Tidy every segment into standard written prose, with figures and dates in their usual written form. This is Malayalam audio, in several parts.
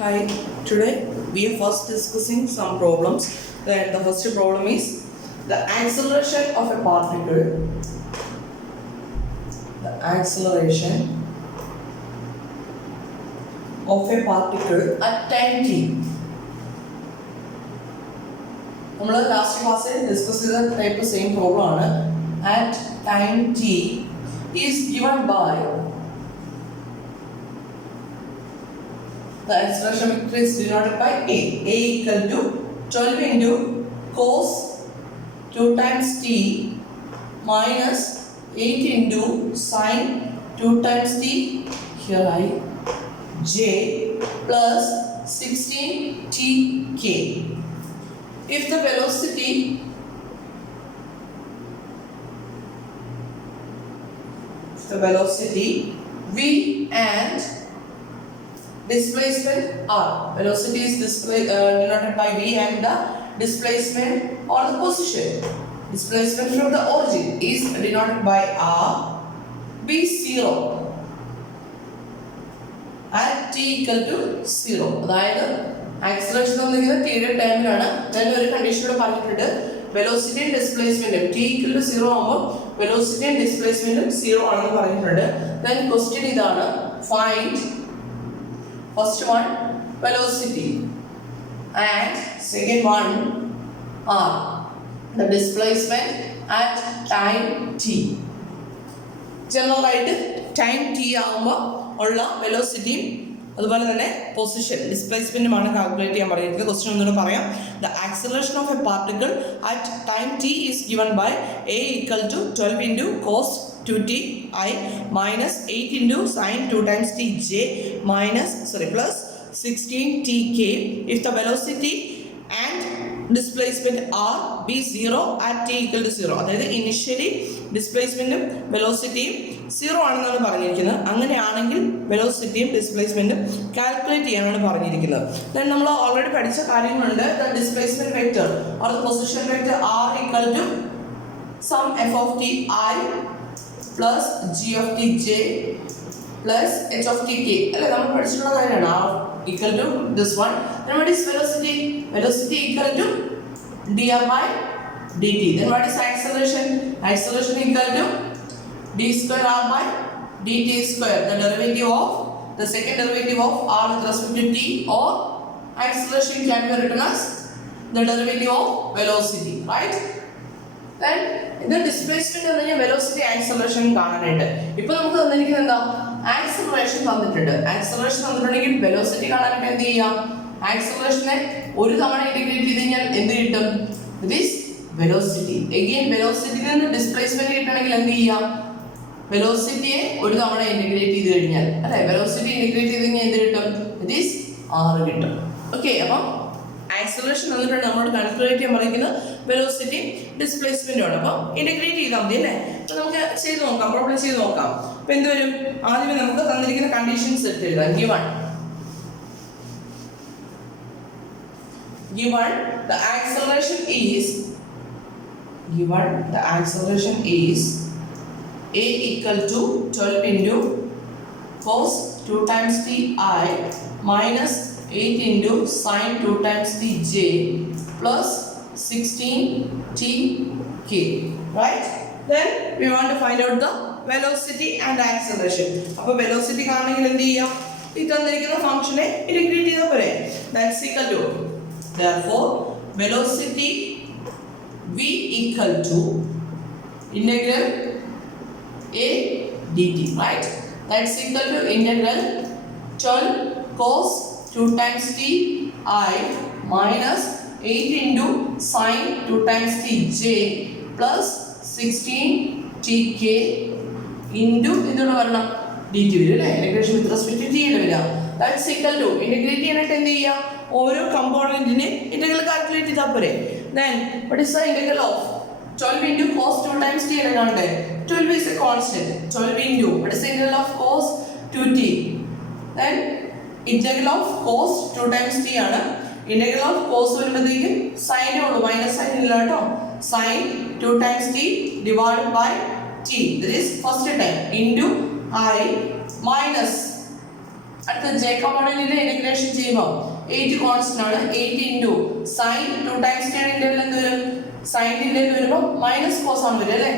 Hi, today we are first discussing some problems. Then the first problem is the acceleration of a particle. The acceleration of a particle at time t. നമ്മൾ ലാസ്റ്റ് ക്ലാസ്സിൽ ഡിസ്കസ് ചെയ്ത ടൈപ്പ് സെയിം പ്രോബ്ലം ആണ്. At time t is given by the acceleration vector is denoted by a. A equal to 12 into cos 2 times t minus 8 into sin 2 times t. Here I j plus 16 t k. If the velocity v and displacement r. Velocity is denoted by v and the displacement or the position. Displacement from the origin is denoted by r. Be 0 at t equal to 0. അതായത് ആക്സിലറേഷൻ തന്നിരിക്കുന്നത് ടിയുടെ ടൈമിലാണ്. ഞാൻ ഒരു കണ്ടീഷനോട് പറഞ്ഞിട്ടുണ്ട്, വെലോസിറ്റിയും ഡിസ്പ്ലേസ്മെന്റും t equal to 0 ആകുമ്പോൾ വെലോസിറ്റിയും ഡിസ്പ്ലേസ്മെന്റും 0 ആണെന്ന് പറഞ്ഞിട്ടുണ്ട്. Then question ഇതാണ്, find first one velocity and second one r, the displacement at time t. General ആയിട്ട് time t ആകുമ്പോൾ ഉള്ള വെലോസിറ്റിയും അതുപോലെ തന്നെ പൊസിഷൻ ഡിസ്പ്ലേസ്മെന്റുമാണ് കാൽക്കുലേറ്റ് ചെയ്യാൻ പറഞ്ഞിരിക്കുന്നത്. ക്വസ്റ്റ്യൻ ഒന്നുകൂടെ പറയാം. The acceleration of a particle at time t is given by a equal to 12 into cos 2t I minus 8 into sin 2 times t j plus 16 t k. If the velocity and displacement r be 0 at t equal to 0, അതായത് ഇനിഷ്യലി ഡിസ്പ്ലേസ്മെന്റും വെലോസിറ്റിയും 0 ആണെന്നാണ് പറഞ്ഞിരിക്കുന്നത്. അങ്ങനെയാണെങ്കിൽ വെലോസിറ്റിയും ഡിസ്പ്ലേസ്മെന്റും കാൽക്കുലേറ്റ് ചെയ്യാനാണ് പറഞ്ഞിരിക്കുന്നത്. ദെൻ നമ്മൾ ഓൾറെഡി പഠിച്ച കാര്യങ്ങളുണ്ട്. The displacement vector or the position vector r equal to sum f of t I plus g of t j plus h of t k. അല്ലേ, നമ്മൾ പഠിച്ചിട്ടുള്ള കാര്യമാണ്. r equal to this one. Then what is velocity? Velocity equal to dr by dt. Then what is acceleration? Acceleration equal to d square r by dt square. The derivative of the second derivative of r with respect to t, or acceleration can be written as the derivative of velocity, right? Then the displacement എന്ന് പറഞ്ഞാൽ വെലോസിറ്റി ആക്സലറേഷൻ കാണാനായിട്ട് ഇപ്പോൾ നമുക്ക് തന്നിരിക്കുന്നത് എന്താ, ആക്സലറേഷൻ തന്നിട്ടുണ്ട്. ആക്സലറേഷൻ തന്നിട്ടുണ്ടെങ്കിൽ വെലോസിറ്റി കാണാനായിട്ട് എന്ത് ചെയ്യാം, ആക്സലറേഷനെ ഒരു തവണ ഇന്റഗ്രേറ്റ് ചെയ്ത് കഴിഞ്ഞാൽ എന്ത് കിട്ടും, ഇറ്റ് ഈസ് വെലോസിറ്റി. എഗെയിൻ വെലോസിറ്റിയിൽ നിന്ന് ഡിസ്പ്ലേസ്മെന്റ് കിട്ടണമെങ്കിൽ എന്ത് ചെയ്യാം, വെലോസിറ്റിയെ ഒരു തവണ ഇന്റഗ്രേറ്റ് ചെയ്ത് കഴിഞ്ഞാൽ, അല്ലെ, വെലോസിറ്റി ഇന്റഗ്രേറ്റ് ചെയ്ത് കഴിഞ്ഞാൽ എന്ത് കിട്ടും, ഇറ്റ് ഈസ് r കിട്ടും. ഓക്കെ, അപ്പം ആക്സലറേഷൻ തന്നിട്ടുണ്ട്, നമ്മളോട് കാൽക്കുലേറ്റ് ചെയ്യാൻ പറയുന്നത് വെലോസിറ്റി ഡിസ്പ്ലേസ്മെന്റും ആണ്. അപ്പം ഇന്റഗ്രേറ്റ് ചെയ്താൽ മതി അല്ലേ. അപ്പം നമുക്ക് ചെയ്ത് നോക്കാം, പ്രോബ്ലം ചെയ്ത് നോക്കാം. അപ്പം എന്ത് വരും, ആദ്യമേ നമുക്ക് തന്നിരിക്കുന്ന കണ്ടീഷൻസ് എടുത്ത് എഴുതാം. given the acceleration is a equal to 12 into cos 2 times t I minus 8 into sin 2 times t j plus 16 t k, right? Then we want to find out the velocity and acceleration. അപ്പോൾ velocity കാണണമെങ്കിൽ എന്ത് ചെയ്യാം, ഈ തന്നിരിക്കുന്ന ഫംഗ്ഷനെ ഇന്റഗ്രേറ്റ് ചെയ്താൽ പോരെ. That's equal to, therefore velocity v equal to integral a dt, right? That's equal to integral 12 cos 2 times t I minus 8 into sin 2 times t j plus 16 t k into ഇതോടെ വരണം dt വരും അല്ലേ, integration with respect to t യുടെ വരിക. ദാറ്റ്സ് ഈക്വൽ ടു ഇന്റഗ്രേറ്റ് ചെയ്യാനായിട്ട് എന്ത് ചെയ്യാം, ഓരോ കമ്പോണന്റിനെ ഇന്റഗ്രൽ കാൽക്കുലേറ്റ് ചെയ്താൽ പോരെ. Then what is the integral of 12 into cos 2 times t അല്ലേ കാണണ്ടേ. 12 is a constant. 12 into what is the integral of cos 2t? Then integral of cos 2 times t ആണ്. integral of cos വരുമ്പോഴത്തേക്കും sin ഉള്ളൂ, മൈനസ് സൈൻ ഇല്ല കേട്ടോ. sin 2 times t divided by t, that is first time, into I minus അടുത്ത j component ഇന്റഗ്രേഷൻ ചെയ്യുക ചെയ്യുമ്പോൾ 8 കോൺസ്റ്റന്റ് ആണ്. 8 into sine 2 times T integral എന്ത് വരും? സൈൻ ഇന്റഗ്രൽ വരുമ്പോൾ മൈനസ് കോസ് ആണ് വരിക അല്ലേ?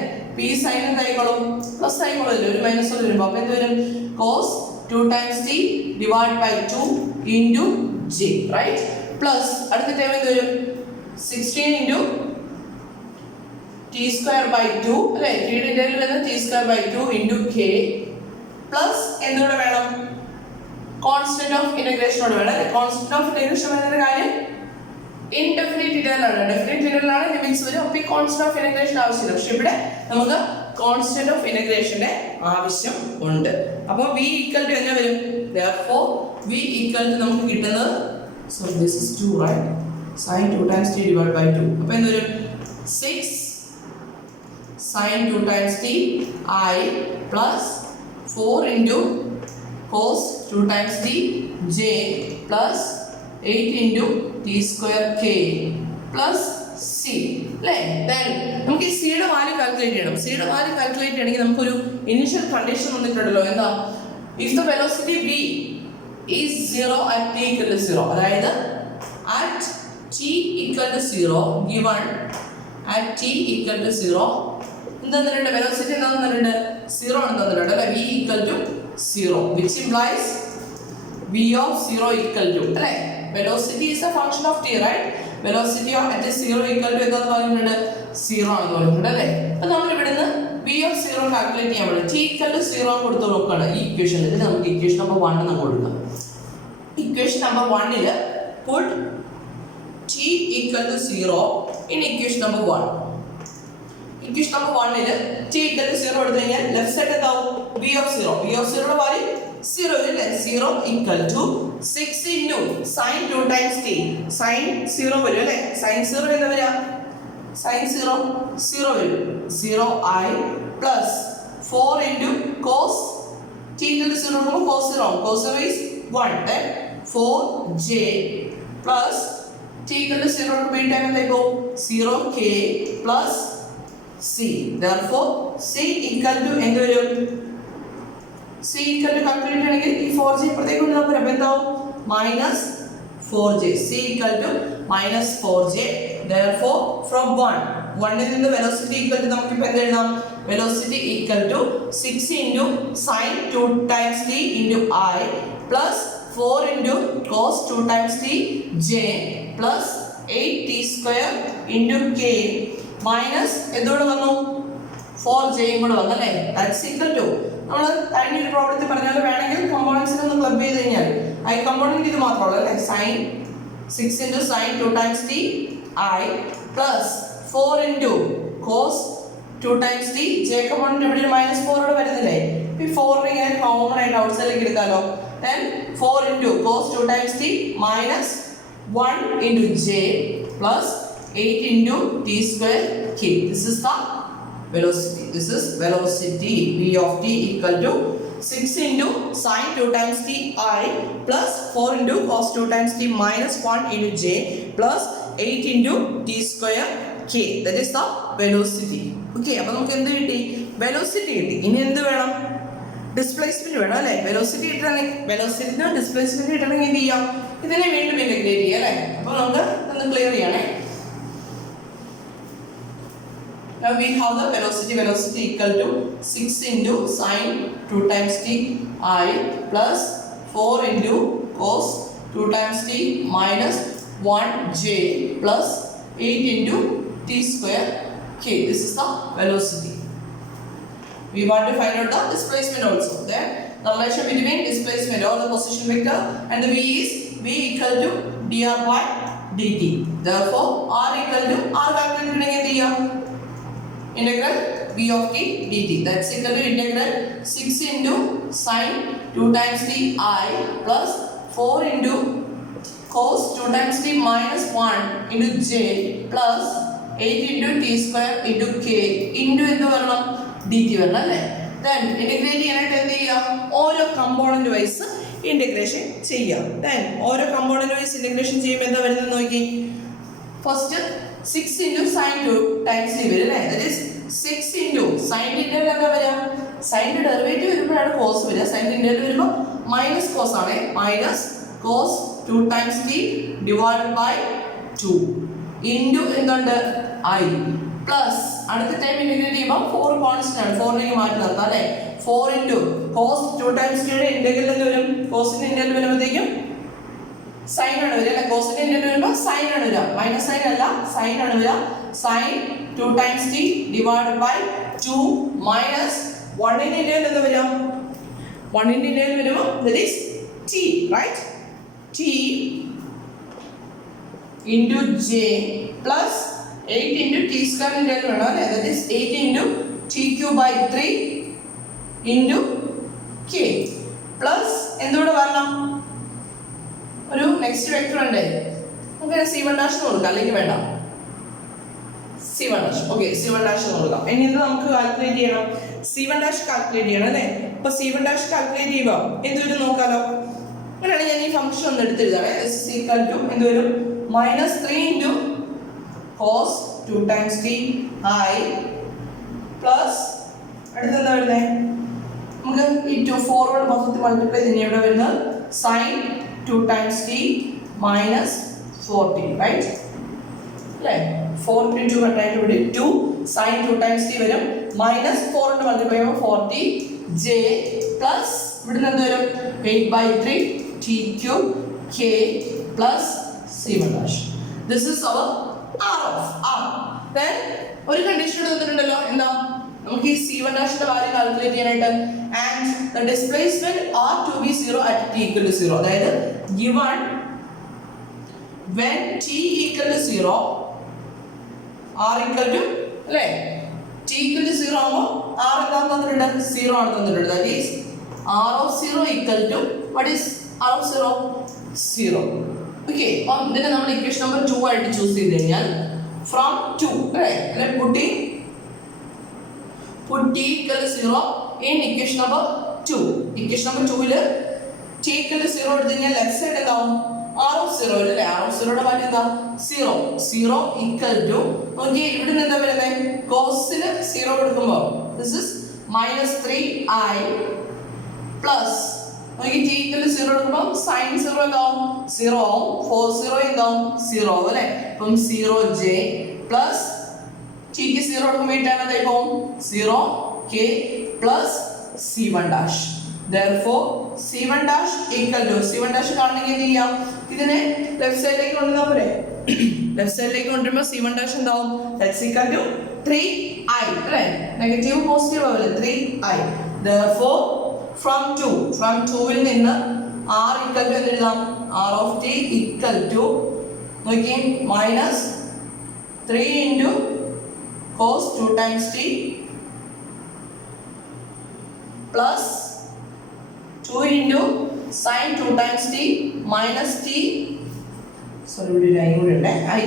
ഈ സൈൻ എന്തായിക്കോളും? പ്ലസ് ആയിക്കോളും അല്ലേ? ഒരു മൈനസ് വരുമ്പോൾ അപ്പൊ എന്ത് വരും? Cos 2 times t divide by 2 into j, right? Plus അടുത്ത ടൈം എന്ത് വരും? 16 ഇൻറ്റു ടി സ്ക്വയർ ബൈ 2 അല്ലേ? ടിയുടെ ഇന്റഗ്രൽ വരുന്നത് T square by 2 into K plus എന്തുകൂടെ വേണം? കോൺസ്റ്റന്റ് ഓഫ് ഇന്റഗ്രേഷനോട് വേണം അല്ലേ? കോൺസ്റ്റന്റ് ഓഫ് ഇന്റഗ്രേഷൻ വരുന്ന കാര്യം ഇൻഡെഫിനിറ്റ് ഇന്റഗ്രൽ ആണ്. ഡെഫിനിറ്റ് ഇന്റഗ്രൽ ആണ് ലിമിറ്റ്സ് വരും. അപ്പോൾ ഈ കോൺസ്റ്റന്റ് ഓഫ് ഇന്റഗ്രേഷൻ ആവശ്യമില്ല. പക്ഷെ ഇവിടെ നമുക്ക് കോൺസ്റ്റന്റ് ഓഫ് ഇന്റഗ്രേഷന്റെ ആവശ്യം ഉണ്ട്. അപ്പോൾ v ഈക്വൽ ടു എങ്ങനെ വരും? therefore v ഈക്വൽ ടു നമുക്ക് കിട്ടുന്നത് so this is 2 right sin 2 times t divided by 2. അപ്പോൾ എന്ത് വരും? 6 sin 2 times t I plus 4 into cos 2 times t j plus 8 into t square k plus c അല്ലേ? then നമുക്ക് ഈ സിയുടെ വാല്യൂ കാൽക്കുലേറ്റ് ചെയ്യണം. സിയുടെ വാല്യൂ കാൽക്കുലേറ്റ് ചെയ്യണമെങ്കിൽ നമുക്കൊരു ഇനിഷ്യൽ കണ്ടീഷൻ വന്നിട്ടുണ്ടല്ലോ. എന്താ? If the velocity v is 0 at t equal to 0, അതായത് at t equal to 0 given at t equal to 0 എന്താ തന്നിട്ടുണ്ട്? വെലോസിറ്റി എന്താ തന്നിട്ടുണ്ട്? 0 ആണ് തന്നിട്ടുണ്ട് അല്ലേ? v equal to 0 which implies v of 0 equal to അല്ലേ? velocity is a function of t, right? velocity of at 0 equal to എന്താന്ന് പറഞ്ഞിട്ടുണ്ട്? 0 ആണെന്ന് പറഞ്ഞിട്ടുണ്ട് അല്ലേ? അപ്പോൾ നമ്മൾ ഇവിടുന്ന് v of 0 കാൽക്കുലേറ്റ് ചെയ്യാൻ വേണ്ടി t equal to 0 കൊടുത്ത് നോക്കുകയാണ് ഈ ഇക്വേഷനിൽ. ഇത് നമുക്ക് ഇക്വേഷൻ നമ്പർ 1 എന്ന് കൊടുക്കാം. ഇക്വേഷൻ നമ്പർ 1 ൽ put t equal to 0 in equation number 1. Equation number 1 ൽ t equal to 0 എടുത്തു കഴിഞ്ഞാൽ ലെഫ്റ്റ് സൈഡ് എന്താവും? v of 0. v of 0 യുടെ വാല്യൂ 0 ഇല്ലേ? 0 equal to 6 into sin 2 times t. sin 0 വരും അല്ലേ? sin 0 എന്താ വരിക? sin 0 0 വരും. 0 I plus 4 into cos t equal to 0 ആകുമ്പോൾ cos 0. cos 0 is 1. then 4j plus t equal to 0 ആകുമ്പോൾ ഈ time എന്തായിപ്പോൾ 0k plus c. therefore c equal to എന്ത് വരും? c equal to calculate ചെയ്യണമെങ്കിൽ ഈ 4j ഇപ്പുറത്തേക്ക് കൊണ്ട് നമുക്ക് എന്താവും? minus 4j. c equal to minus 4j. therefore from 1 ൽ നിന്ന് velocity equal to നമുക്ക് ഇപ്പോൾ എന്ത് എഴുതാം? velocity equal to 6 into sin 2 times t into I plus 4 into cos 2 times t j plus 8t square into k minus എന്തുകൂടെ വന്നു? 4j കൂടെ വന്നു അല്ലേ? that's equal to നമ്മൾ കഴിഞ്ഞ ഒരു പ്രോബ്ലത്തിൽ പറഞ്ഞാൽ വേണമെങ്കിൽ കമ്പോണൻസിനെ ഒന്ന് ക്ലബ് ചെയ്ത് കഴിഞ്ഞാൽ ആ കമ്പോണന്റ് ഇത് മാത്രമല്ല അല്ലേ? sin 6 into sin 2 times t I plus 4 into cos 2 times t j component ഇവിടെ മൈനസ് 4 ഇവിടെ വരുന്നില്ലേ? ഈ 4 ഇങ്ങനെ കോമൺ ആയിട്ട് ഔട്ട് സൈഡിലേക്ക് എടുക്കാമല്ലോ. then 4 into cos 2 times t minus 1 into j plus 8 into t square k. this is the velocity. this is velocity. v of t equal to 6 into sin 2 times t I plus 4 into cos 2 times t minus 1 into j plus 8 into t square k. that is the velocity. okay അപ്പോൾ നമുക്ക് എന്ത് കിട്ടി? velocity കിട്ടി. ഇനി എന്ത് വേണം? ഡിസ്പ്ലേസ്മെന്റ് വേണം അല്ലേ? വെലോസിറ്റി കിട്ടണമെങ്കിൽ വെലോസിറ്റിന് ഡിസ്പ്ലേസ്മെന്റ് കിട്ടണമെങ്കിൽ എന്ത് ചെയ്യാം? ഇതിനെ വീണ്ടും ഇന്റഗ്രേറ്റ് ചെയ്യാം അല്ലേ? അപ്പോൾ നമുക്ക് ഒന്ന് ക്ലിയർ ചെയ്യണേ. now we have the velocity equal to 6 into sin 2 times t I plus 4 into cos 2 times t minus 1j plus 8 into t square k. this is the velocity. we want to find out the displacement also. then the relation between displacement or the position vector and the v is v equal to dr by dt. therefore r equal to r calculate ചെയ്യണമെങ്കിൽ എന്ത് ചെയ്യാം? integral v of t dt. that's equal to integral 6 into sin 2 times t I plus 4 into cos 2 times t minus 1 into j plus 8 into t square into k into എന്ത് വരണം? dt വരണം അല്ലേ? then integrate ചെയ്യാനായിട്ട് എന്ത് ചെയ്യാം? ഓരോ കമ്പോണന്റ് വൈസ് ഇന്റഗ്രേഷൻ ചെയ്യാം. then ഓരോ കമ്പോണന്റ് വൈസ് ഇന്റഗ്രേഷൻ ചെയ്യുമ്പോൾ എന്താ വരുന്നത് നോക്കി. First 6 into sin 2 times t വരും അല്ലേ? that is 6 into sin integral എന്താ വരിക? sin ഡെറിവേറ്റീവ് വരുമ്പോഴാണ് cos വരിക. sin ഇന്റഗ്രൽ വരുമ്പോൾ മൈനസ് cos ആണ്. Minus cos 2 times t divided by 2 into എന്തുണ്ട് I plus അടുത്ത ടൈം ഇന്റഗ്രേറ്റ് ചെയ്യുമ്പോൾ 4 കോൺസ്റ്റന്റ് ആണ് 4 ലേക്ക് മാറ്റി നിർത്താം അല്ലേ 4 into cos 2 times t യുടെ ഇന്റഗ്രൽ എന്ത് വരും cosന്റെ ഇന്റഗ്രൽ വരുമ്പോഴത്തേക്കും സൈൻ ആണ് വരിക അല്ലെ cosന്റെ ഇന്റഗ്രൽ വരുമ്പോൾ സൈൻ ആണ് വരിക മൈനസ് സൈൻ അല്ല സൈൻ ആണ് വരിക sign 2 times t divided by 2 minus 1 ന്റെ ഇന്റഗ്രൽ എന്താ വരിക 1 ന്റെ ഇന്റഗ്രൽ വരുമ്പോൾ that is t right t into j plus 8 into t square integral വേണം അല്ലേ that is 8 into t cube by 3 into k plus എന്തുകൂടെ വരണം ഒരു നെക്സ്റ്റ് വെക്ടർ ഉണ്ട് നമുക്ക് c1 dash കൊടുക്കാം അല്ലെങ്കിൽ വേണ്ട c1 dash okay c1 dash കൊടുക്കാം ഇനി ഇത് നമുക്ക് കാൽക്കുലേറ്റ് ചെയ്യണം c1 dash കാൽക്കുലേറ്റ് ചെയ്യണം അല്ലേ അപ്പോൾ c1 dash കാൽക്കുലേറ്റ് ചെയ്യുമ്പോൾ എന്ത് വരും നോക്കാലോ അങ്ങനെയാണ് ഞാൻ ഈ ഫംഗ്ഷൻ ഒന്ന് എടുത്തെഴുതാം s is equal to എന്ത് വരും -3 into cos 2 times t I plus അടുത്ത എന്താ വരുന്നത് നമുക്ക് ഈ 2 ഫോർവേഡ് മൊത്തത്തിൽ മൾട്ടിപ്ലൈ ചെയ്യുന്ന ഇവിടെ വരുന്നത് sin 2 times t minus 4t right അല്ലേ 4 into 2 കട്ടായിട്ട് ഇവിടെ 2 sin 2 times t വരും minus 4 കൊണ്ട് മൾട്ടിപ്ലൈ ചെയ്യുമ്പോൾ 4t j plus ഇവിടുന്ന് എന്ത് വരും 8/3 t cube k plus c1 dash this is our r of r then ഒരു കണ്ടീഷൻ തന്നിട്ടുണ്ടല്ലോ എന്താ നമുക്ക് ഈ c1 dash ന്റെ വാല്യൂ കാൽക്കുലേറ്റ് ചെയ്യാനായിട്ട് and the displacement r to be 0 at t equal to 0 അതായത് given when t equal to 0 r equal to അല്ലേ t equal to 0 ആവുമ്പോൾ r എന്താ തന്നിട്ടുണ്ട് 0 ആണ് തന്നിട്ടുണ്ട് that is r of 0 equal to what is r of 0 0 okay അപ്പോൾ ഇതിനെ നമ്മൾ ഇക്വേഷൻ നമ്പർ 2 ആയിട്ട് ചൂസ് ചെയ്ത് കഴിഞ്ഞാൽ from 2 അല്ലേ അല്ലെ put t equal to 0 in equation number 2 equation number 2 ൽ t equal to 0 എടുത്തു കഴിഞ്ഞാൽ ലെഫ്റ്റ് സൈഡ് എന്താവും r of 0 അല്ലേ r of 0 യുടെ വാല്യൂ എന്താ 0 equal to ഓക്കേ ഇവിടെ നിന്ന് എന്താ വരുന്നത് cos ന് 0 കൊടുക്കുമ്പോൾ this is -3i plus okay t equal to 0 കൊടുക്കുമ്പോൾ sin 0 എന്താവും 0 ആവും 40 എന്താവും 0 ആവും അല്ലേ അപ്പം 0j plus t ക്ക് 0 കൊടുക്കുമ്പോൾ ഈ ടൈം എന്തായി പോകും 0k plus c1 dash therefore c1 dash equal to c1 dash കാണണമെങ്കിൽ എന്ത് ചെയ്യാം ഇതിനെ ലെഫ്റ്റ് സൈഡിലേക്ക് കൊണ്ടുവന്നാൽ പോരെ ലെഫ്റ്റ് സൈഡിലേക്ക് കൊണ്ടുവരുമ്പോൾ c1 dash എന്താവും that's equal to 3i അല്ലേ നെഗറ്റീവ് പോസിറ്റീവ് ആവില്ല 3i therefore from 2 ൽ നിന്ന് r equal to എന്ത് എഴുതാം r of t equal to നോക്കിയേ -3 into cos 2 times t plus 2 into sin 2 times t minus t sorry ഇവിടെ I കൂടെ ഉണ്ട് I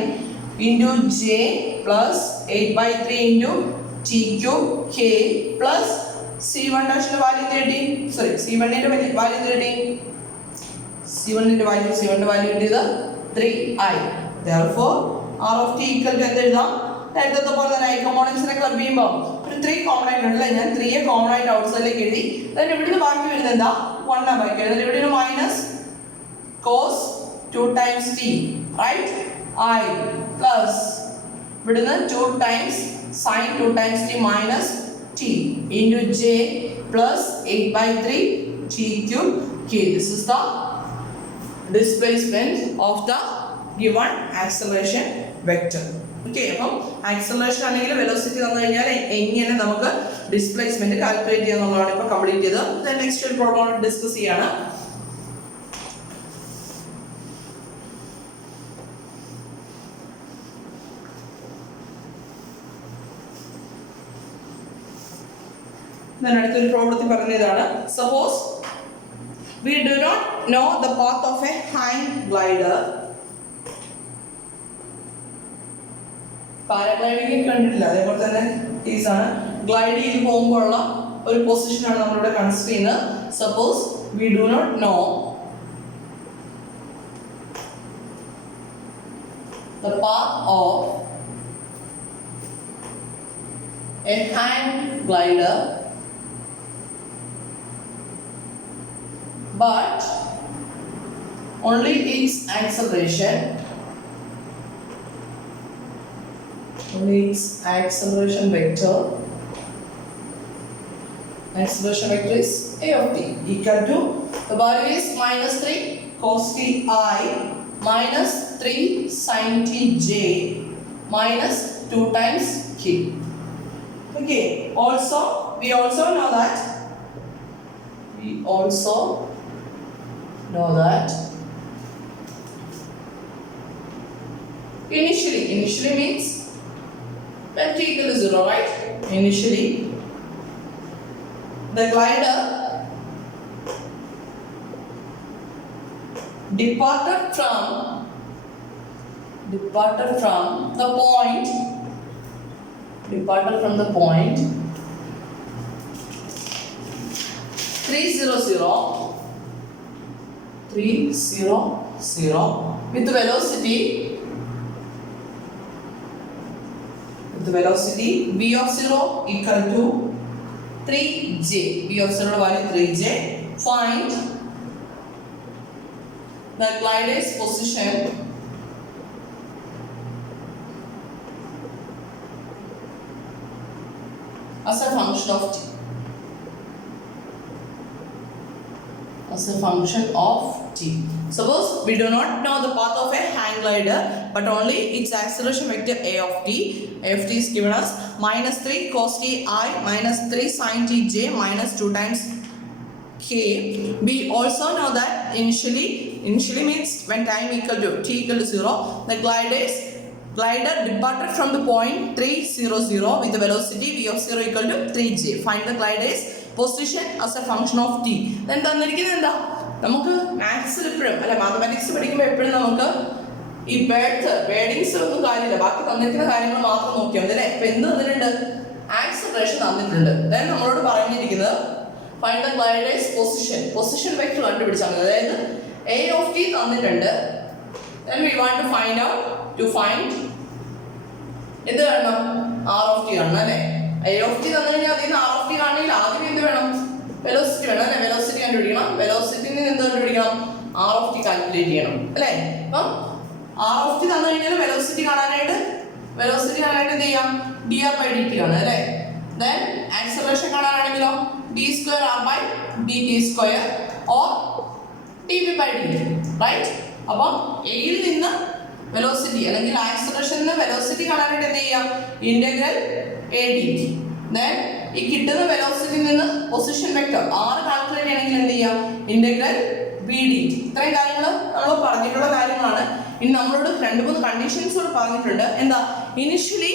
into j plus 8/3 into t cube k plus c1 dash ന്റെ വാല്യൂ എന്ത് കിട്ടി സോറി c1 ന്റെ വാല്യൂ എന്ത് കിട്ടി c1 ന്റെ വാല്യൂ കിട്ടിയത് 3i therefore r of t equal to എന്ത് എഴുതാം നേരത്തെ പോലെ തന്നെ i കോമ്പോണൻസിനെ ക്ലബ് ചെയ്യുമ്പോൾ ഒരു 3 കോമൺ ആയിട്ട് ഉണ്ടല്ലേ ഞാൻ 3 യെ കോമൺ ആയിട്ട് ഔട്ട്സൈഡിലേക്ക് എഴുതി then ഇവിടുന്ന് ബാക്കി വരുന്നത് എന്താ 1 ആ ബാക്കി വരുന്നത് ഇവിടെ ഒരു minus cos 2 times t right i plus ഇവിടുന്ന് 2 times sin 2 times t minus t into j plus 8/3 t cube k this is the displacement of the given acceleration vector okay അപ്പോൾ ആക്സലറേഷൻ ആണെങ്കിൽ വെലോസിറ്റി തന്നു കഴിഞ്ഞാൽ എങ്ങനെ നമുക്ക് ഡിസ്പ്ലേസ്മെന്റ് കാൽക്കുലേറ്റ് ചെയ്യാന്നുള്ളതാണ് ഇപ്പോൾ കംപ്ലീറ്റ് ചെയ്തത് ദെൻ നെക്സ്റ്റ് ഒരു പ്രോബ്ലം ഡിസ്കസ് ചെയ്യാണ് ദെൻ അടുത്തൊരു പ്രോബ്ലത്തിൽ പറഞ്ഞതാണ് suppose we do not know the path of a hang glider paragliding കണ്ടിട്ടില്ല അതേപോലെ തന്നെ കേസാണ് ഗ്ലൈഡ് ചെയ്ത് പോകുമ്പോഴുള്ള ഒരു പൊസിഷനാണ് നമ്മളിവിടെ കൺസിഡർ ചെയ്യുന്നത് suppose we do not know the path of a hang glider but only its acceleration vector is a of t equal to, the value is minus 3 cos t I minus 3 sin t j minus 2 times k. Okay, we also know that initially means when t equal to 0, right? Initially the glider departed from the point 300 with velocity v of 0 equal to 3j. v of 0 value 3j. Find the glider's position as a function of t. Suppose we do not know the path of a hang glider, but only its acceleration vector a of t. A of t is given as minus 3 cos t I minus 3 sin t j minus 2 times k. We also know that initially means when time equal to t equal to 0, the glider departed from the point 300 with the velocity v of 0 equal to 3j. Find the glider's position as a function of t. Then തന്നിരിക്കുന്നത് എന്താ? നമുക്ക് മാത്സിൽ എപ്പോഴും അല്ലെ മാത്തമാറ്റിക്സ് പഠിക്കുമ്പോൾ എപ്പോഴും നമുക്ക് ഈ ബേഡിങ്സ് ഒന്നും കാര്യമില്ല, ബാക്കി തന്നിരിക്കുന്ന കാര്യങ്ങൾ മാത്രം നോക്കിയാൽ മതി അല്ലേ. ഇപ്പൊ എന്ത് തന്നിട്ടുണ്ട്? ആക്സിലറേഷൻ തന്നിട്ടുണ്ട്. ദെൻ നമ്മളോട് പറഞ്ഞിരിക്കുന്നത് find the glider's position vector കണ്ടുപിടിച്ചാൽ മതി. അതായത് a of t തന്നിട്ടുണ്ട്. Then we want to find എന്ത് കാണണം? r of t കാണണം അല്ലേ. a of t തന്നു കഴിഞ്ഞാൽ അതിൽ നിന്ന് r of t കാണണമെങ്കിൽ ആദ്യം എന്ത് വേണം? വെലോസിറ്റി വേണം അല്ലേ. വെലോസിറ്റി കണ്ടുപിടിക്കണം. വെലോസിറ്റിയിൽ നിന്ന് എന്ത് കണ്ടുപിടിക്കണം? r of t കാൽക്കുലേറ്റ് ചെയ്യണം അല്ലേ. അപ്പം r of t തന്നു കഴിഞ്ഞാൽ വെലോസിറ്റി കാണാനായിട്ട് എന്ത് ചെയ്യാം? dr/dt ആണ് അല്ലേ. ദെൻ ആക്സലറേഷൻ കാണാനാണെങ്കിലോ d2 r by dt square or dv/dt, right. അപ്പം എയിൽ നിന്ന് വെലോസിറ്റി അല്ലെങ്കിൽ ആക്സലറേഷനിൽ നിന്ന് വെലോസിറ്റി കാണാനായിട്ട് എന്ത് ചെയ്യാം? Integral a dt. ദെൻ ഈ കിട്ടുന്ന വെലോസിറ്റിയിൽ നിന്ന് പൊസിഷൻ വെക്ടർ r കാൽക്കുലേറ്റ് ചെയ്യണമെങ്കിൽ എന്ത് ചെയ്യാം? Integral b dt. ഇത്രയും കാര്യങ്ങൾ നമ്മൾ പറഞ്ഞിട്ടുള്ള കാര്യങ്ങളാണ്. ഇനി നമ്മളോട് 2-3 കണ്ടീഷൻസ് കൂടെ പറഞ്ഞിട്ടുണ്ട്. എന്താ? ഇനിഷ്യലി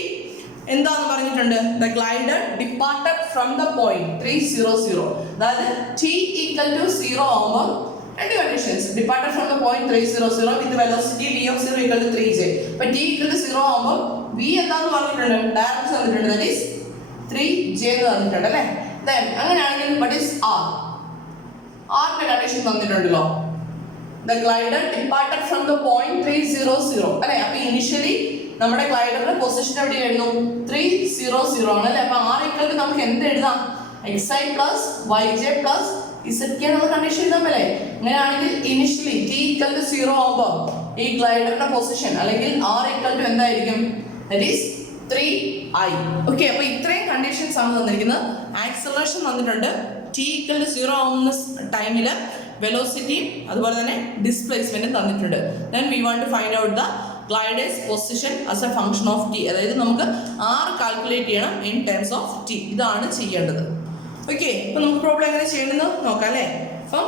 എന്താന്ന് പറഞ്ഞിട്ടുണ്ട്? The glider departed from the point 300. അതായത് t equal to 0 ആവുമ്പോൾ രണ്ട് conditions. Departed from the point 300 with velocity v of 0 equal to 3j. അപ്പോൾ t equal to 0 ആവുമ്പോൾ v എന്താന്ന് പറഞ്ഞിട്ടുണ്ട്? ഡയറക്റ്റ് തന്നിട്ടുണ്ട്. ദാറ്റ് ഈസ് 3j എന്ന് തന്നിട്ടുണ്ട് അല്ലേ. ദെൻ അങ്ങനെയാണെങ്കിൽ what is r? r ന്റെ കണ്ടീഷൻ തന്നിട്ടുണ്ടല്ലോ. The glider departed from the point 300 അല്ലേ. അപ്പോൾ ഇനിഷ്യലി നമ്മുടെ ഗ്ലൈഡറിന്റെ പൊസിഷൻ എവിടെയായിരുന്നു? 300 ആണ് അല്ലേ. അപ്പോൾ r equal to നമുക്ക് എന്ത് എഴുതാം? xi plus yj plus zk നമ്മൾ കണ്ടീഷൻ എഴുതാൻ പറ്റില്ലേ. അങ്ങനെയാണെങ്കിൽ ഇനിഷ്യലി t equal to 0 ആവുമ്പോൾ ഈ ഗ്ലൈഡറിന്റെ പൊസിഷൻ അല്ലെങ്കിൽ r equal to എന്തായിരിക്കും? That is 3i. ഓക്കെ, അപ്പോൾ ഇത്രയും കണ്ടീഷൻസ് ആണ് തന്നിരിക്കുന്നത്. ആക്സലറേഷൻ തന്നിട്ടുണ്ട്. t equal to 0 ആവുന്ന ടൈമിൽ വെലോസിറ്റിയും അതുപോലെ തന്നെ ഡിസ്പ്ലേസ്മെന്റും തന്നിട്ടുണ്ട്. Then we want to find out the glider's position as a function of t. അതായത് നമുക്ക് r കാൽക്കുലേറ്റ് ചെയ്യണം ഇൻ ടേംസ് ഓഫ് t. ഇതാണ് ചെയ്യേണ്ടത്. ഓക്കെ, അപ്പോൾ നമുക്ക് പ്രോബ്ലം എങ്ങനെ ചെയ്യണമെന്ന് നോക്കാം അല്ലേ. അപ്പം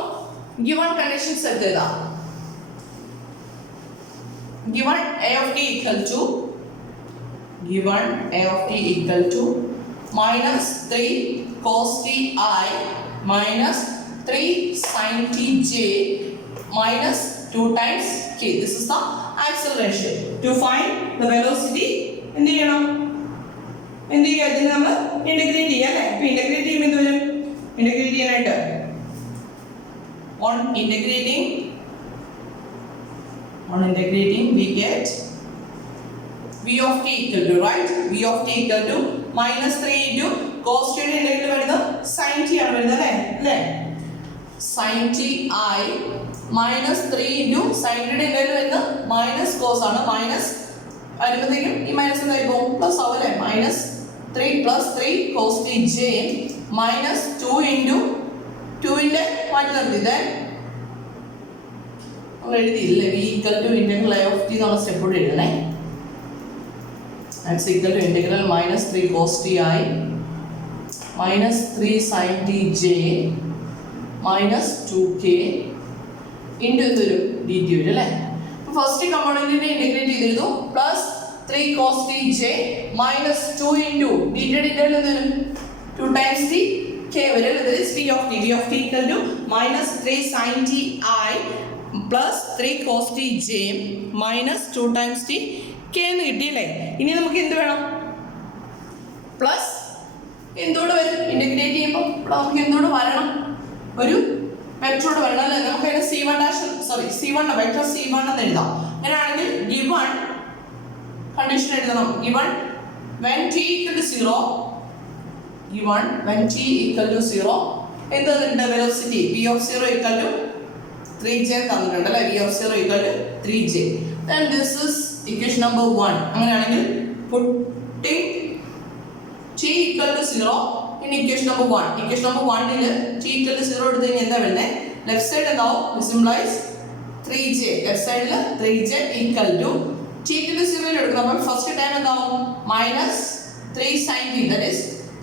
ഗിവൺ കണ്ടീഷൻസ് എടുത്തതാ. Given a of t equal to minus 3 cos t I minus 3 sin t j minus 2 times k. This is the acceleration. To find the velocity എന്ത് ചെയ്യണം? ഇതിനെ നമ്മൾ ഇന്റഗ്രേറ്റ് ചെയ്യാം അല്ലേ. അപ്പോൾ ഇന്റഗ്രേറ്റ് ചെയ്യുമ്പോൾ എന്ത് വരും? ഇന്റഗ്രേറ്റ് ചെയ്യാനായിട്ട് on integrating we get v of t equal to, right, v of t equal to minus 3 into cos t യുടെ ഇന്റഗ്രൽ വരുന്നത് sin t ആണ് വരുന്നത് അല്ലേ. sin t I minus 3 into സൈഡിൻ്റെ ഇൻ്റഗ്രൽ വരുന്നത് മൈനസ് കോസ് ആണ്. മൈനസ് വരുമ്പോഴത്തേക്കും ഈ മൈനസ് എന്തായി പോകും? പ്ലസ് ആവും അല്ലേ? Minus 3 plus 3 cos T J minus 2 into 2ൻ്റെ മാറ്റി നിർത്തി. ദെൻ നമ്മൾ എഴുതിയില്ലേ V equal to integral I of T നമ്മൾ സ്റ്റെപ്പോടെ എഴുതണേ. That's equal to integral minus 3 cos t I minus 3 sin t j minus 2k into എന്തൊരു dt വരും അല്ലേ? അപ്പോൾ ഫസ്റ്റ് കമ്പോണൻറ്റിനെ ഇൻ്റഗ്രേറ്റ് ചെയ്തിരുന്നു plus 3 cos t j minus 2 into ഡിയുടെ ഇൻ്റഗ്രൽ എന്തൊരു 2 ടൈംസ് ടി k വരും. That is v of t. v of t equal to minus 3 sin t I plus 3 cos t j minus 2 times t k എന്ന് കിട്ടിയല്ലേ? ഇനി നമുക്ക് എന്ത് വേണം? പ്ലസ് എന്തുകൂടെ വരും? ഇൻ്റഗ്രേറ്റ് ചെയ്യുമ്പോൾ നമുക്ക് എന്തുകൂടെ വരണം? ഒരു വെക്ടറോട് വരണം അല്ലേ? നമുക്ക് അതിന് c1 dash c1 vector c1 എന്ന് എഴുതാം. അങ്ങനെയാണെങ്കിൽ given കണ്ടീഷൻ എഴുതണം. given when t equal to 0 given when t equal to 0 എന്ത് തന്നിട്ടുണ്ട്? Velocity v of 0 equal to 3j തന്നിട്ടുണ്ട് അല്ലേ? v of 0 equal to 3j. then this is equation number 1. അങ്ങനെയാണെങ്കിൽ putting t equal to 0 in equation number 1. equation number 1 ൽ t equal to 0 എടുത്തു കഴിഞ്ഞാൽ എന്താ വരുന്നത്? ലെഫ്റ്റ് സൈഡ് എന്താവും? this implies 3j. ലെഫ്റ്റ് സൈഡിൽ 3j equal to t equal to 0 എടുക്കണം. അപ്പോൾ ഫസ്റ്റ് ടൈം എന്താവും? Minus 3 sin t that is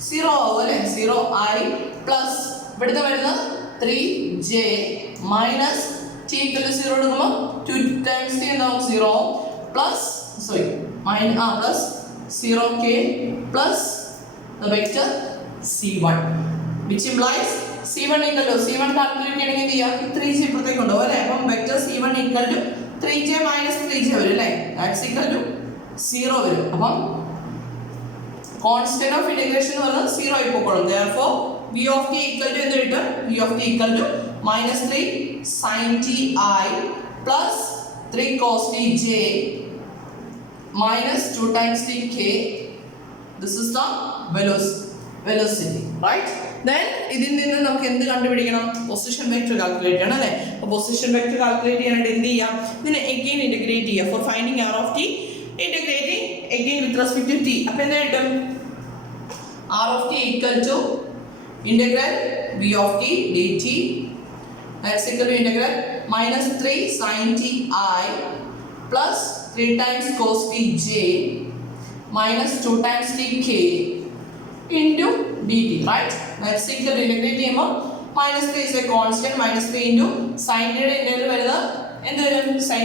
0 ആവും അല്ലേ? 0 i പ്ലസ് ഇവിടുത്തെ വരുന്നത് 3j minus t equal to 0 എടുക്കുമ്പോൾ 2 times t എന്താവും? 0 plus plus 0k plus the vector c1 which implies c1 equal to c1 calculate ചെയ്യണമെങ്കിൽ എന്ത് ചെയ്യാം? 3j ഇപ്പുറത്തേക്ക് ഉണ്ടാവും അല്ലേ? അപ്പം vector c1 equal to 3j minus 3j വരും അല്ലേ? that's equal to 0 വരും. അപ്പം കോൺസ്റ്റന്റ് ഓഫ് ഇന്റഗ്രേഷൻ എന്ന് പറഞ്ഞാൽ 0 ആയി പോയിക്കോളും. therefore v of t equal to എന്ത് കിട്ടും? v of t equal to minus 3 sin t I plus 3 cos t j minus 2 times t k. this is the velocity, right? then ഇതിൽ നിന്ന് നമുക്ക് എന്ത് കണ്ടുപിടിക്കണം? പൊസിഷൻ വെക്ടർ കാൽക്കുലേറ്റ് ചെയ്യണം അല്ലേ? അപ്പോൾ പൊസിഷൻ വെക്ടർ കാൽക്കുലേറ്റ് ചെയ്യാനായിട്ട് എന്ത് ചെയ്യാം? ഇതിനെ again integrate ചെയ്യുക. for finding r of t integrating again with respect to t. അപ്പോൾ എന്താ കിട്ടും? r of t equal to integral v of t dt that's equal to integral minus 3 sin t I plus 3 times cos t j minus 2 times t k into dt, right? that's equal to integrate ചെയ്യുമ്പോൾ minus 3 is a constant. minus 3 into sin t യുടെ ഇന്റഗ്രൽ വരുന്നത് എന്ത് വരും? sin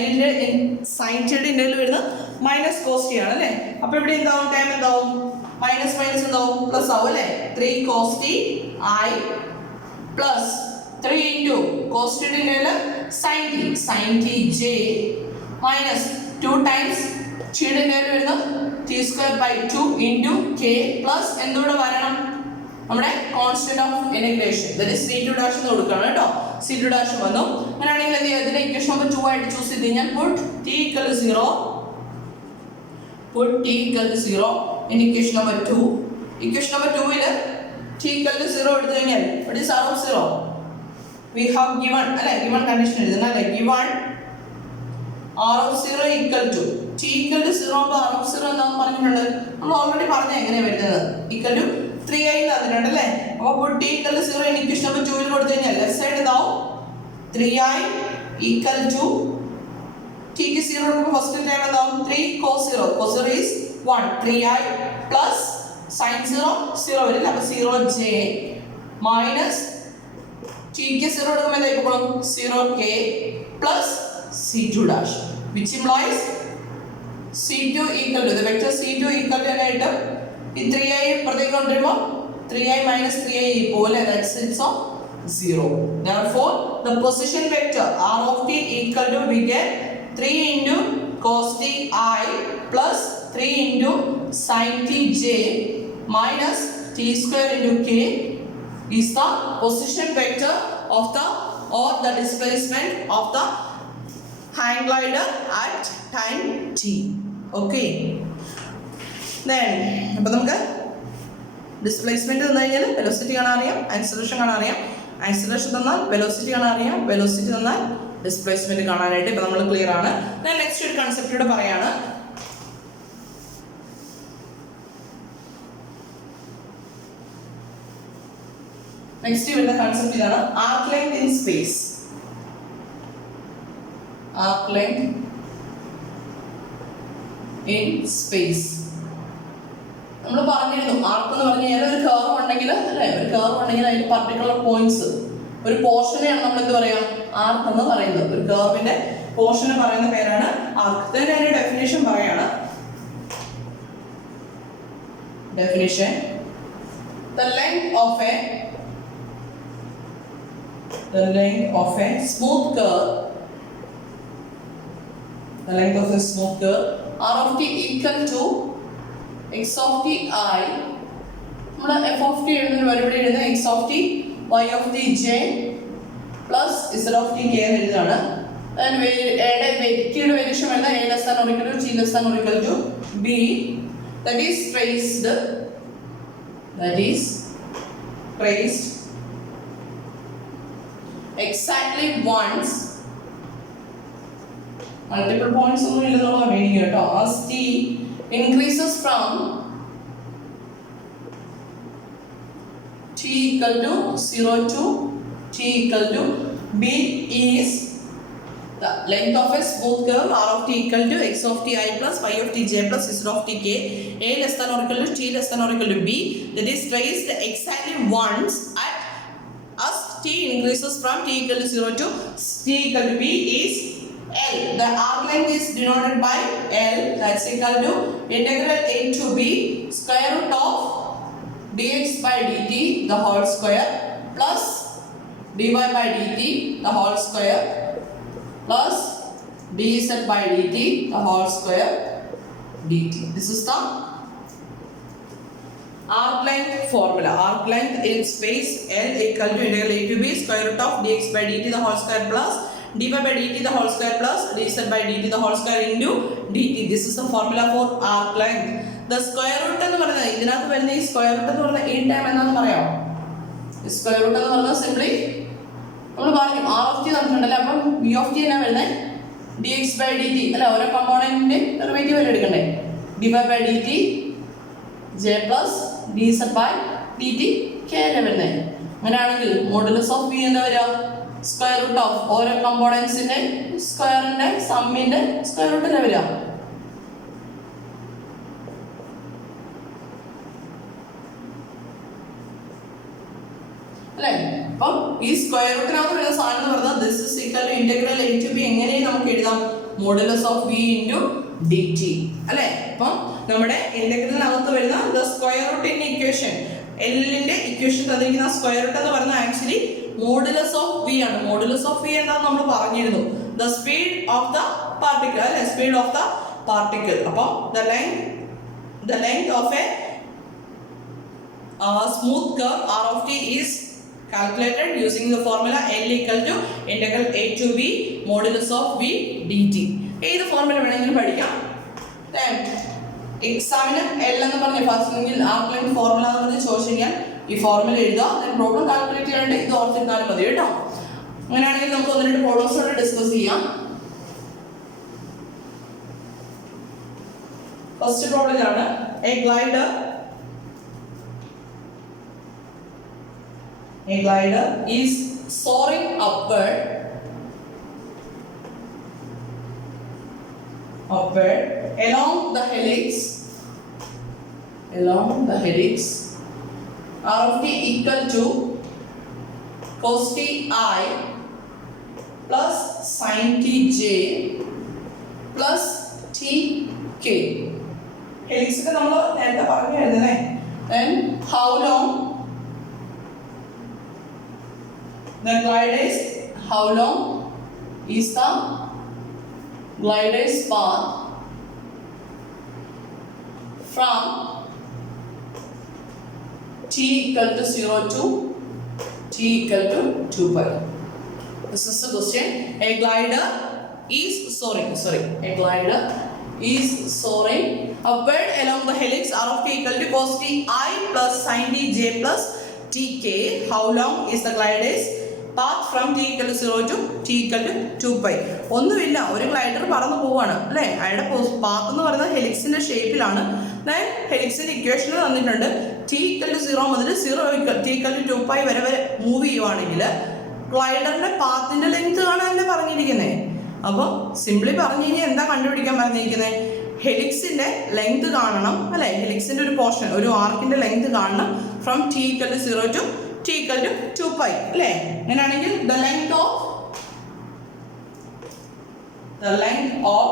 t യുടെ ഇന്റഗ്രൽ വരുന്നത് minus cos t ആണ് അല്ലേ? അപ്പോൾ ഇവിടെ എന്താവും? ടൈം എന്താവും? മൈനസ് മൈനസ് എന്താവും? പ്ലസ് ആവും അല്ലേ? 3 cos t I plus 3 into cos t യുടെ integral sin t j minus 2 times t യുടെ ഇന്റഗ്രൽ വരുന്നത് t square by 2 into k plus എന്തുകൂടെ വരണം? നമ്മുടെ constant of integration that is c2 dash എന്ന് കൊടുക്കണം കേട്ടോ. c2 dash വന്നു. അങ്ങനെയാണെങ്കിൽ എന്ത് ചെയ്യുക? ഇതിനെ ഇക്വേഷൻ നമ്പർ 2 ആയിട്ട് ചൂസ് ചെയ്ത് കഴിഞ്ഞാൽ put t equal to 0 put t equal to 0 in equation number 2. equation number 2 ൽ t equal to 0 എടുത്തു കഴിഞ്ഞാൽ what is r of 0? we have given അല്ലേ? given condition എഴുതണം അല്ലേ? given r of 0 equal to t equal to 0 ആകുമ്പോൾ r of 0 എന്താണെന്ന് പറഞ്ഞിട്ടുണ്ട്. നമ്മൾ ഓൾറെഡി പറഞ്ഞ എങ്ങനെയാണ് വരുന്നത്? equal to 3i തന്നിട്ടുണ്ട് അല്ലേ? അപ്പോൾ put t equal to 0 in equation number 2 ൽ കൊടുത്തു കഴിഞ്ഞാൽ ലെഫ്റ്റ് സൈഡ് എന്താവും? 3i equal to t ക്ക് 0 എടുക്കുമ്പോൾ ഫസ്റ്റ് ടൈം എന്താവും? 3 cos 0 cos 0 is 1 3i plus sin 0 0 വരില്ല. അപ്പോൾ 0j minus t ക്ക് 0 എടുക്കുമ്പോൾ എന്തായി പോകും? 0k plus c2 dash which implies c2 equal to the vector c2 equal to എന്നായിട്ട് ഈ 3i പുറത്തേക്ക് കൊണ്ടുവരുമ്പോൾ 3i minus 3i പോലെ that's it's of 0. therefore the position vector r of t equal to we get 3 into cos t I plus 3 into sin t j minus t square into k is the position vector of the or the displacement of the hang glider at time t. okay then അപ്പോൾ നമുക്ക് ഡിസ്പ്ലേസ്മെന്റ് തന്നു കഴിഞ്ഞാൽ വെലോസിറ്റി കാണാൻ അറിയാം, ആക്സിലറേഷൻ കാണാൻ അറിയാം, ആക്സിലറേഷൻ തന്നാൽ വെലോസിറ്റി കാണാൻ അറിയാം, വെലോസിറ്റി തന്നാൽ ഡിസ്പ്ലേസ്മെന്റ് കാണാനായിട്ട്. ഇപ്പൊ നമ്മൾ ക്ലിയർ ആണ്. നെക്സ്റ്റ് ഒരു കൺസെപ്റ്റ് കൂടെ പറയാണ്. നെക്സ്റ്റ് വരുന്ന കൺസെപ്റ്റ് ഇതാണ്, arc length in space. Arc length in space നമ്മൾ പറഞ്ഞിരുന്നു. ആർക്ക് എന്ന് പറഞ്ഞു കഴിഞ്ഞാൽ ഒരു കർവ് ഉണ്ടെങ്കിൽ അല്ലേ, ഒരു കർവ് ഉണ്ടെങ്കിൽ അതിന് പർട്ടിക്കുലർ പോയിന്റ്സ്, ഒരു പോർഷനെയാണ് നമ്മൾ എന്ത് പറയാ, ആർക്ക് എന്ന് പറയുന്നത്. ഒരു കർവിന്റെ പോർഷന് പറയുന്ന പേരാണ് ആർക്ക്. തന്നെ അതിന്റെ ഡെഫിനേഷൻ പറയാണ്. Definition: the length of a smooth curve, the length of a smooth curve r of t equal to x of t I. നമ്മൾ f of t എഴുതുന്ന മറുപടി എഴുതുന്ന x of t y of t j plus z of t k എന്ന് എഴുതാണ്. വെരിറ്റിയുടെ വേരിയേഷൻ വരുന്ന a less than or equal to t less than or equal to b, that is traced exactly once, multiple points ഒന്നും ഇല്ലെന്നുള്ള മീനിങ് കേട്ടോ. as t increases from t equal to 0 to t equal to b is the length of a smooth curve r of t equal to x of t I plus y of t j plus z of t k, a less than or equal to t less than or equal to b, that is traced exactly once at as t increases from t equal to 0 to t equal to b is L. The arc length is denoted by L, that's equal to integral a to b square root of dx by dt the whole square plus dy by dt the whole square plus dz by dt the whole square dt. This is the arc length formula. Arc length in space L equal to integral a to b square root of dx by dt the whole square plus dy by dt the whole square plus dz by dt the whole square into dt. This is the formula for arc length. The square root എന്ന് പറയുന്നത് ഇതിനകത്ത് വരുന്ന ഈ സ്ക്വയർ റൂട്ട് എന്ന് പറയുന്നത് ഈ ടൈം എന്താണെന്ന് പറയാമോ? സ്ക്വയർ റൂട്ട് എന്ന് പറയുന്നത് സിംപ്ലി നമ്മൾ പറഞ്ഞു ആർ ഓഫ് ടി തന്നിട്ടുണ്ടല്ലേ, അപ്പം ബി ഓഫ് ടി എന്നാ വരുന്നത് d x by d t അല്ലെ, ഓരോ കമ്പോണന്റിന്റെ ഡെറിവേറ്റീവ് വരെ എടുക്കണ്ടേ. D y by d t j plus d z by d t k അല്ലേ വരുന്നത്. അങ്ങനെയാണെങ്കിൽ മോഡുലസ് ഓഫ് ബി എന്താ വരിക, സ്ക്വയർ റൂട്ട് ഓഫ് ഓരോ കമ്പോണൻസിന്റെ സ്ക്വയറിന്റെ സമ്മിന്റെ സ്ക്വയർ റൂട്ട് അല്ലേ വരിക. അല്ലേ, അപ്പം ഈ സ്ക്വയർ റൂട്ടിനകത്ത് വരുന്ന സാധനം എന്ന് പറഞ്ഞാൽ this is equal to integral a to b എങ്ങനെയും നമുക്ക് എഴുതാം, modulus of v into d t അല്ലേ. അപ്പം നമ്മുടെ ഇന്റഗ്രലിനകത്ത് വരുന്ന the square root in equation എല്ലിന്റെ ഇക്വേഷൻ തന്നിരിക്കുന്ന സ്ക്വയർ റൂട്ട് എന്ന് പറയുന്നത് ആക്ച്വലി മോഡുലസ് ഓഫ് v ആണ്. മോഡുലസ് ഓഫ് v എന്താണെന്ന് നമ്മൾ പറഞ്ഞിരുന്നു, the speed of the particle അല്ലെ, സ്പീഡ് ഓഫ് ദ പാർട്ടിക്കിൾ. അപ്പം the length of a smooth curve r of t is calculated using the formula L equal to integral a to b modulus of v dt. ഏത് ഫോർമുല വേണമെങ്കിലും പഠിക്കാം. എക്സാമിന് എൽ എന്ന് പറഞ്ഞ ഫസ്റ്റ് ആർക്ക് ലെങ്ത് ഫോർമുല എന്ന് പറഞ്ഞ് ചോദിച്ചു കഴിഞ്ഞാൽ ഈ ഫോർമുല എഴുതുക, പ്രോബ്ലം കാൽക്കുലേറ്റ് ചെയ്യാനായിട്ട് ഇത് ഓർത്തിരുന്നാലും മതി കേട്ടോ. അങ്ങനെയാണെങ്കിൽ നമുക്ക് ഒന്ന് രണ്ട് പ്രോബ്ലംസോടെ ഡിസ്കസ് ചെയ്യാം. ഫസ്റ്റ് പ്രോബ്ലം ഇതാണ്, A glider is soaring upward along the helix r of t equal to cos t I plus sin t j plus t k. helix ഒക്കെ നമ്മൾ നേരത്തെ പറഞ്ഞു എഴുതണേ. then how long is the glider's path from t equal to 0 to t equal to 2 pi. This is the question. A glider is soaring upward along the helix r of t equal to cos t I plus sin t j plus tk. How long is the glider's path from t equal to 0 to t equal to 2 pi. ഒന്നുമില്ല, ഒരു ഗ്ലൈഡർ പറന്നു പോവാണ് അല്ലേ. അയാളുടെ പാത്ത് എന്ന് പറയുന്നത് ഹെലിക്സിന്റെ ഷേപ്പിലാണ്. ദെൻ ഹെലിക്സിന്റെ ഇക്വേഷൻ തന്നിട്ടുണ്ട്. t equal to 0 മുതൽ t equal to 2 pi വരെ മൂവ് ചെയ്യുവാണെങ്കിൽ ഗ്ലൈഡറിന്റെ പാത്തിന്റെ ലെങ്ത് കാണാനല്ലേ പറഞ്ഞിരിക്കുന്നത്. അപ്പോൾ സിംപ്ലി പറഞ്ഞു കഴിഞ്ഞാൽ എന്താ കണ്ടുപിടിക്കാൻ പറഞ്ഞിരിക്കുന്നത്? ഹെലിക്സിന്റെ ലെങ്ത് കാണണം അല്ലെ. ഹെലിക്സിന്റെ ഒരു പോർഷൻ, ഒരു ആർക്കിന്റെ ലെങ്ത് കാണണം from t equal to 0 to t equal to 2 pi അല്ലേ. അങ്ങനെയാണെങ്കിൽ the length of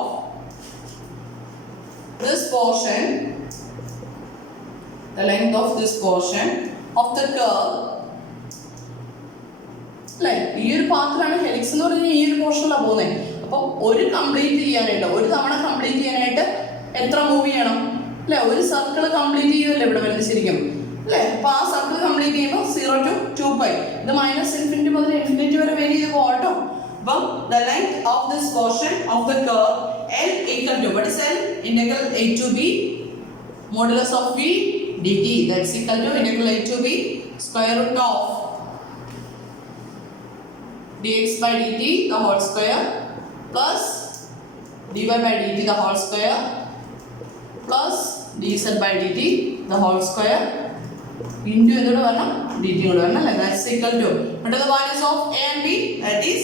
this portion of the curve അല്ലേ. ഈ ഒരു പാത്തിലാണ് ഹെലിക്സ് എന്ന് പറഞ്ഞാൽ ഈ ഒരു പോർഷനിലാണ് പോകുന്നത്. അപ്പോൾ ഒരു കംപ്ലീറ്റ് ചെയ്യാനായിട്ട്, ഒരു തവണ കംപ്ലീറ്റ് ചെയ്യാനായിട്ട് എത്ര മൂവ് ചെയ്യണം അല്ലേ? ഒരു സർക്കിൾ കംപ്ലീറ്റ് ചെയ്യുമല്ലോ ഇവിടെ വരുന്നത് ശരിക്കും അല്ലേ. അപ്പോൾ ആ സർക്കിൾ കംപ്ലീറ്റ് ചെയ്യുമ്പോൾ 0 to 2 pi, ഇത് -∞ മുതൽ ഇൻഫിനിറ്റി വരെ വേരി ചെയ്ത് പോകാം കേട്ടോ. അപ്പം the length of this portion of the curve L equal to, what is L? Integral a to b modulus of v dt, that's equal to integral a to b square root of dx by dt the whole square plus dy by dt the whole square plus dz by dt the whole square into എന്തുകൂടെ വരണം, dt കൂടെ വരണം അല്ലേ. that's equal to, what are the values of a and b? That is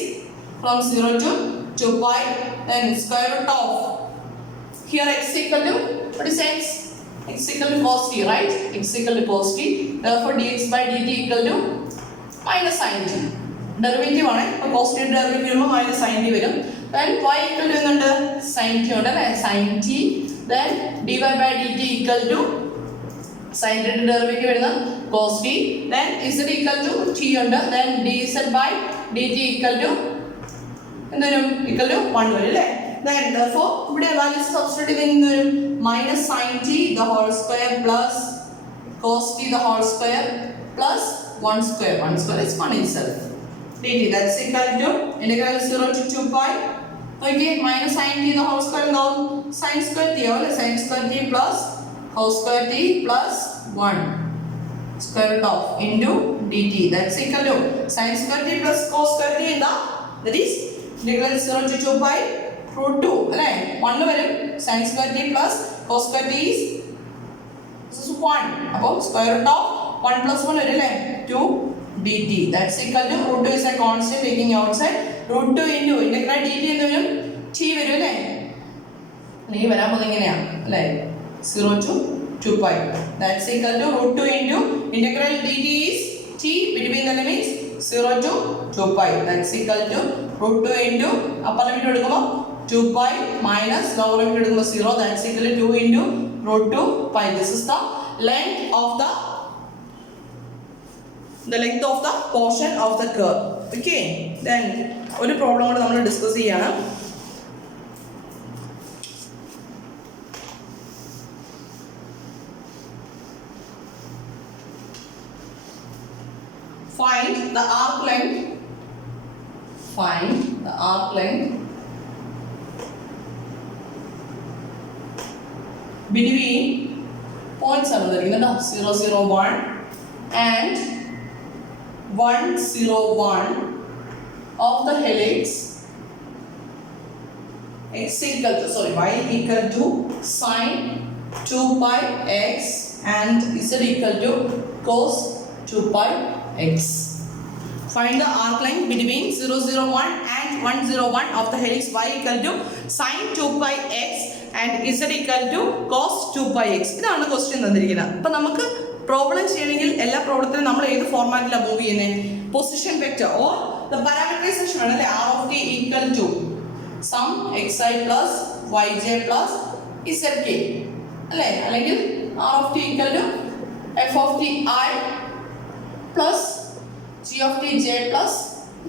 from 0 to 2 pi, then square root of, here x equal to, what is x? X equal to cos t, right? X equal to cos t, therefore dx by dt equal to minus sin t. Derivative ആണ്. അപ്പോൾ cos t ഡെറിവേറ്റീവ് വരുമ്പോൾ minus sin t വരും. then y equal to എന്തുണ്ട്, sin t ഉണ്ട് അല്ലേ, sin t. then dy by dt equal to sin t derivative വരുന്നത് cos t. then z equal to t ഉണ്ട്. then dz by dt equal to എന്തുവരും, equal to 1 വരും അല്ലേ. then therefore ഇവിടെ വാല്യൂസ് സബ്സ്റ്റിറ്റ്യൂട്ട് ചെയ്ത് എന്തുവരും, minus sin t the whole square plus cos t the whole square plus 1 square. 1 square is 1 itself. dt, that's equal to integral 0 to 2 pi. Okay, minus sin t the whole square now sin square t, okay, sin square t plus cos square t plus 1 square root of into dt, that's equal to sin square t plus cos square t in the, that is integral 0 to 2 pi root 2 അല്ലേ. 1 വരും. sin square t plus cos square t is 1. അപ്പോൾ square root of 1 plus 1 വരും അല്ലേ, 2 dt, that's equal to root 2 is a constant taking outside, root 2 into integral dt എന്ന് വരും t വരും അല്ലേ. നീ വരാൻ പോകുന്നത് ഇങ്ങനെയാണ് അല്ലേ, 0 to 2 pi, that's equal to root 2 into integral dt is t between the limits 0 to 2 pi, that's equal to root 2 into upper limit എടുക്കുമ്പോൾ 2 pi minus lower limit എടുക്കുമ്പോൾ 0, that's equal to 2 into root 2 pi. This is the length of the portion of the curve. Okay, then ഒരു പ്രോബ്ലം കൂടെ നമ്മൾ ഡിസ്കസ് ചെയ്യാണ്. Find the arc length between points ആണ് തന്നിരിക്കുന്നത് 0, 0, 1 and 1, 0, 1 of the helix y equal to sin 2 pi x and z equal to cos 2 pi x. Find the arc length between 0, 0, 1 and 1, 0, 1 of the helix y equal to sin 2 pi x and z equal to cos 2 pi x. ഇതാണ് ക്വസ്റ്റ്യൻ തന്നിരിക്കുന്നത്. അപ്പോൾ നമുക്ക് പ്രോബ്ലം ചെയ്യണമെങ്കിൽ എല്ലാ പ്രോബ്ലത്തിനും നമ്മൾ ഏത് ഫോർമാറ്റിലാണ് മൂവ് ചെയ്യുന്നത്, position vector or the parameterisation ആണ് അല്ലേ. r of t equal to sum xi plus yj plus zk അല്ലേ, അല്ലെങ്കിൽ r of t equal to f of t I plus g of t j plus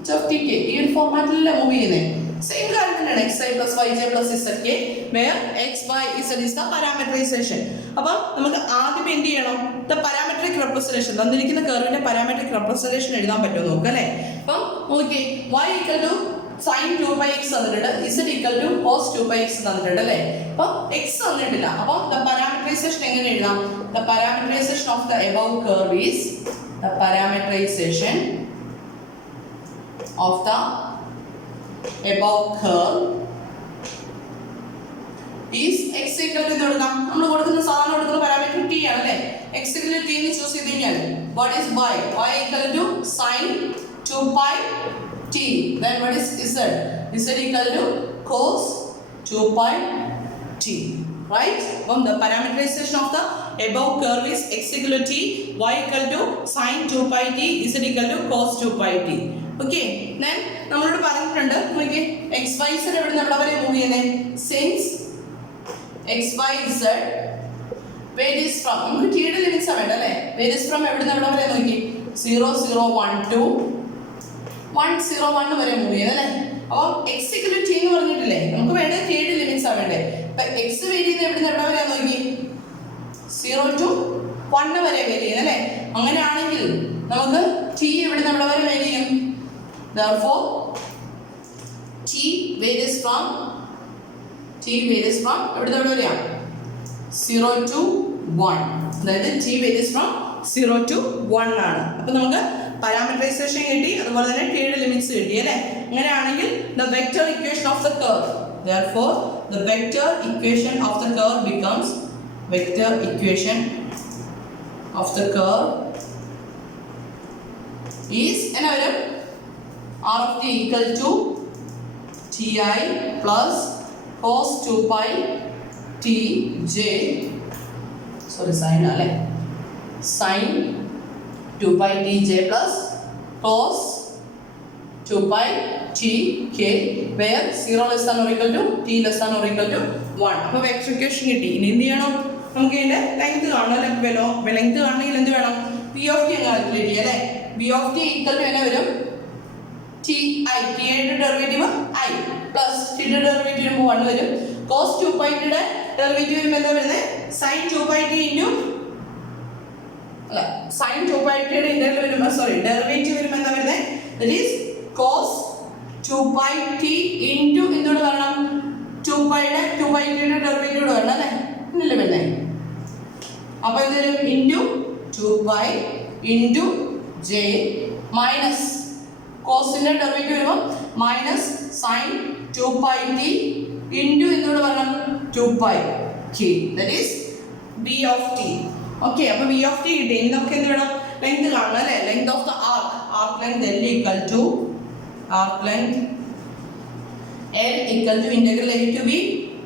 h of t k. ഈ ഒരു ഫോർമാറ്റിലല്ലേ മൂവ് ചെയ്യുന്നത്. സെയിം കാര്യം തന്നെയാണ് xi plus yj plus zk where x y z is the parameterization. അപ്പോൾ നമുക്ക് ആദ്യം എന്ത് ചെയ്യണം, ദ പാരാമെട്രിക് റെപ്രസെന്റേഷൻ തന്നിരിക്കുന്ന കർവിന്റെ പാരാമെട്രിക് റെപ്രസെന്റേഷൻ എഴുതാൻ പറ്റുമോ നോക്കുക അല്ലേ. അപ്പം നോക്കിയേ, y equal to sin 2 pi x തന്നിട്ടുണ്ട്, z equal to cos 2 pi x തന്നിട്ടുണ്ട് അല്ലേ. അപ്പം x തന്നിട്ടില്ല. അപ്പം ദ പാരാമെട്രൈസേഷൻ എങ്ങനെ എഴുതാം, the parametrisation of the above curve is the parametrisation of the above curve is x equal to കൊടുക്കാം. നമ്മൾ കൊടുക്കുന്ന സാധാരണ കൊടുക്കുന്ന പാരാമീറ്റർ t ആണ് അല്ലേ. x equal to t എന്ന് ചൂസ് ചെയ്ത് കഴിഞ്ഞാൽ what is y? y equal to sin 2 pi t. Then what is z? z equal to cos 2 pi t. Right? From the parameterization of the above curve is x equal to t, y equal to sin 2 pi t, z equal to cos 2 pi t. Okay. Then നമ്മളോട് പറഞ്ഞിട്ടുണ്ട് നോക്കിയേ x y z എവിടെ നിന്ന് എവിടെ വരെ മൂവ് ചെയ്യുന്നത് since x y z varies from നമുക്ക് t യുടെ ലിമിറ്റ്സ് വേണ്ട അല്ലേ varies from എവിടെ നിന്ന് എവിടെ വരെ നോക്കി 0 0 1 to 1 0 1 വരെ മൂവ് ചെയ്യുന്നത് അല്ലേ. അപ്പോൾ x equal to t എന്ന് പറഞ്ഞിട്ടില്ലേ നമുക്ക് വേണ്ടത് t യുടെ ലിമിറ്റ്സ് ആണ് വേണ്ടത്. അപ്പോൾ x വേരി ചെയ്യുന്നത് എവിടെ നിന്ന് എവിടെ വരെ നോക്കി 0 to 1 വരെ വേരി ചെയ്യുന്നത് അല്ലേ. അങ്ങനെയാണെങ്കിൽ നമുക്ക് t എവിടെ നിന്ന് എവിടെ വരെ വേരി ചെയ്യും. Therefore t varies from എവിടെ നിന്ന് എവിടെ വരെയാണ് 0 to 1. അതായത് t varies from 0 to 1 ആണ്. അപ്പോൾ നമുക്ക് പാരാമീറ്ററൈസേഷൻ കിട്ടി, അതുപോലെ തന്നെ t യുടെ ലിമിറ്റ്സ് കിട്ടി അല്ലേ. അങ്ങനെയാണെങ്കിൽ the vector equation of the curve, therefore the vector equation of the curve becomes vector equation of the curve is എന്നാ വരും r of t equal to ti plus cos 2 pi t j sin അല്ലേ sin 2 pi t j plus cos 2 pi t k where 0 less than or equal to t less than or equal to 1. അപ്പോൾ വെക്ടർ ഇക്വേഷൻ കിട്ടി. ഇനി എന്ത് ചെയ്യണം നമുക്ക് ഇതിന്റെ ലെങ്ത് കാണണം അല്ലേ. ലെങ്ത് കാണണമെങ്കിൽ എന്ത് വേണം p of t കാൽക്കുലേറ്റ് ചെയ്യാം അല്ലേ. p of t equal to എന്നാ വരും ti t യുടെ ഡെറിവേറ്റീവ് i പ്ലസ് t യുടെ ഡെറിവേറ്റീവ് വരുമ്പോൾ 1 വരും. cos 2 pi യുടെ ഡെറിവേറ്റീവ് വരുമ്പോൾ എന്താ വരുന്നത് sin 2 pi t ഇൻറ്റു അല്ല sin 2 pi t യുടെ ഇന്റഗ്രൽ വരുമ്പോൾ ഡെറിവേറ്റീവ് വരുമ്പോൾ എന്താ വരുന്നത് that is cos 2 pi t into എന്തുകൊണ്ട് വരണം 2 pi യുടെ ഡെറിവേറ്റീവ് വരണം അല്ലേ ഇന്നല്ലേ വരുന്നത്. അപ്പോൾ എന്ത് വരും into 2 pi into j minus കോസിന്റെ ഡെറിവേറ്റീവ് വരുമ്പോൾ minus sine 2 pi t into എന്തുകൊണ്ട് വരണം 2 pi k that is b of t. Okay അപ്പോൾ b of t കിട്ടി. ഇനി നമുക്ക് എന്ത് വേണം ലെങ്ത് കാണണം അല്ലേ. Length of the arc length L equal to integral a to b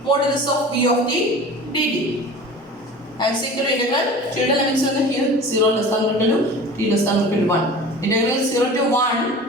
modulus of b of t dt. As equal to integral t യുടെ ലിമിറ്റ്സ് വന്ന് here 0 less than or equal to t less than or equal to 1. Integral 0 to 1